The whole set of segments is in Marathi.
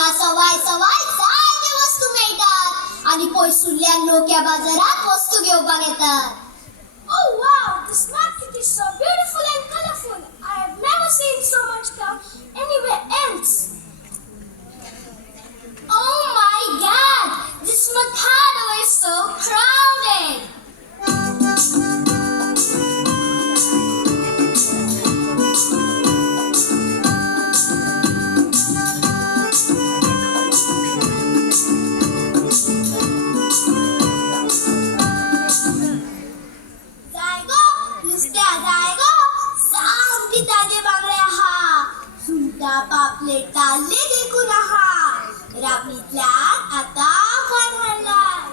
हांगा सवाय सवाय जायते वस्तू मेळटात आणि पयसुल्ल्यान लोक ह्या बाजारात वस्तू घेवपाक येतात. Oh wow, this market is so beautiful and colorful. I have never seen so much come anywhere else. Oh my God! This Matado is so crowded. जाय गो, नुसत्या जाय गो. सामकी ताजे बांगडे आहा. सुंगटा पापलेट ताल्ले देखून आहा. राबणीतल्यान आता कोण हाडलाय.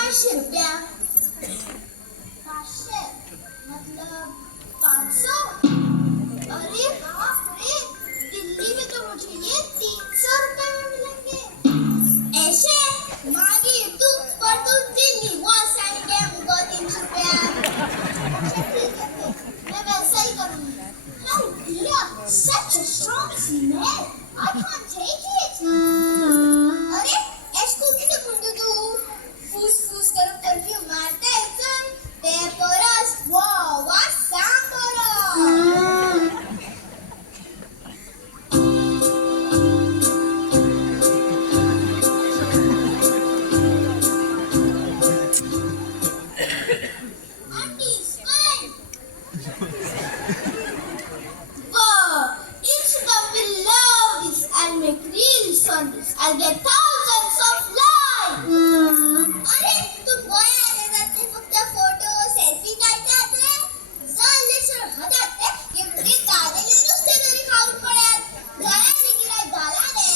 ₹500 500 मतलब 500. अरे बाप रे, दिल्ली में तो मुझे ये 300 रुपए में मिलेंगे. ऐसे मांगी तू पर तू दिल्ली वहाँ से आएंगे हमको 300 रुपया. ठीक है, मैं वैसा ही करूँगी. How weird, such a strong smell. I can't take it. अरे ऐसे किती म्हणतो तू? फूस करून परफ्यूम मारता येतं ते परस वा सांग बरं. Auntie, smile. Wow, Instagram will love this. I'll make reels on this. I'll get thousands of likes. अरे तुम गोया आले जाते फक्त फोटो सेल्फी काढतात रे. चालले सर हदाते की मी काढले नुसते तरी खाऊन पड्यात. गाया निघाला गाला दे.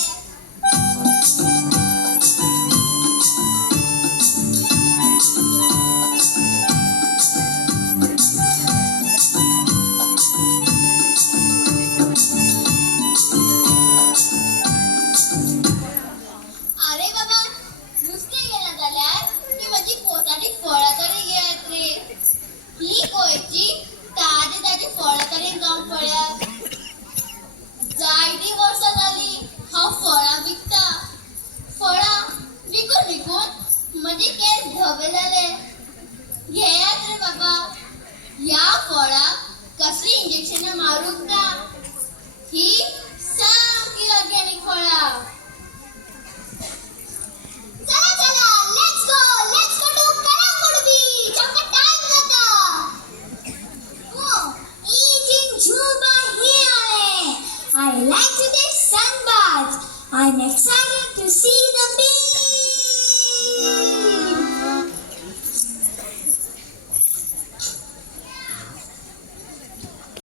अरे बाबा नुसते घेण्यात आल्यात की माझी पोटाची फळं तरी घेत रे. ही गोयची ताजे फळं तरी जाऊन पळ्यात. जायती वर्ष झाली हा फळा विकता. फळा विकून म्हणजे केस धवे झाले. घेयात रे बाबा. या फळाक कसली इंजेक्शन मारूक ना. ही सामकी ऑर्गॅनिक फळा. चला let's go to Calangute beach. आमका टाइम जाता. Oh, eating Juba here. I like to take sunbaths. I'm excited to see the beach.